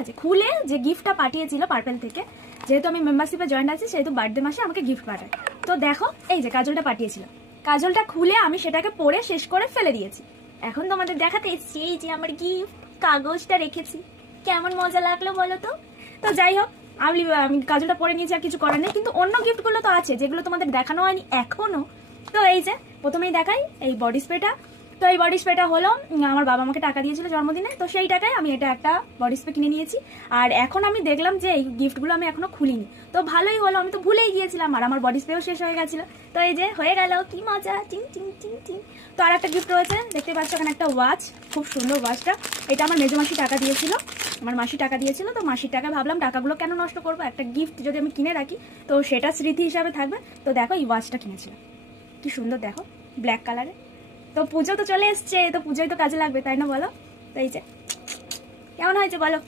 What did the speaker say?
আছে। খুলে যে গিফটটা পাঠিয়েছিল পার্পেল থেকে, যেহেতু আমি মেম্বারশিপে জয়েন আছি সেহেতু বার্থডে মাসে আমাকে গিফট পাঠায়। তো দেখো এই যে কাজলটা পাঠিয়েছিল, কাজলটা খুলে আমি সেটাকে পরে শেষ করে ফেলে দিয়েছি। এখন তোমাদের দেখাতে এসেছি এই যে আমার গিফট, কাগজটা রেখেছি। কেমন মজা লাগলো বলো তো। তো যাই হোক, আমি কাজলটা পরে নিয়েছি, আর কিছু করার নেই। কিন্তু অন্য গিফটগুলো তো আছে যেগুলো তোমাদের দেখানো হয়নি এখনো। তো এই যে প্রথমেই দেখাই এই বডি স্প্রেটা। তো এই বডি স্প্রেটা হলো আমার বাবা আমাকে টাকা দিয়েছিল জন্মদিনে, তো সেই টাকায় আমি এটা একটা বডি স্প্রে কিনে নিয়েছি। আর এখন আমি দেখলাম যে এই গিফটগুলো আমি এখনো খুলিনি, তো ভালোই হলো, আমি তো ভুলেই গিয়েছিলাম আর আমার বডি স্প্রেও শেষ হয়ে গেছিল। তো এই যে হয়ে গেল, কি মজা, টিং টিং টিং টিং। তো আর একটা গিফট রয়েছে, দেখতে পাচ্ছ এখানে একটা ওয়াচ, খুব সুন্দর ওয়াচটা। এটা আমার মেজো মাসি টাকা দিয়েছিল, আমার মাসি টাকা দিয়েছিল। তো মাসির টাকা ভাবলাম টাকাগুলো কেন নষ্ট করবো, একটা গিফট যদি আমি কিনে রাখি তো সেটা স্মৃতি হিসাবে থাকবে। তো দেখো এই ওয়াচটা কিনেছিলাম, কি সুন্দর দেখো, ব্ল্যাক কালারে। তো পুজো তো চলে এসছে, তো পুজোয় তো কাজে লাগবে তাই না বলো। তো এই যে কেমন হয়েছে বলো।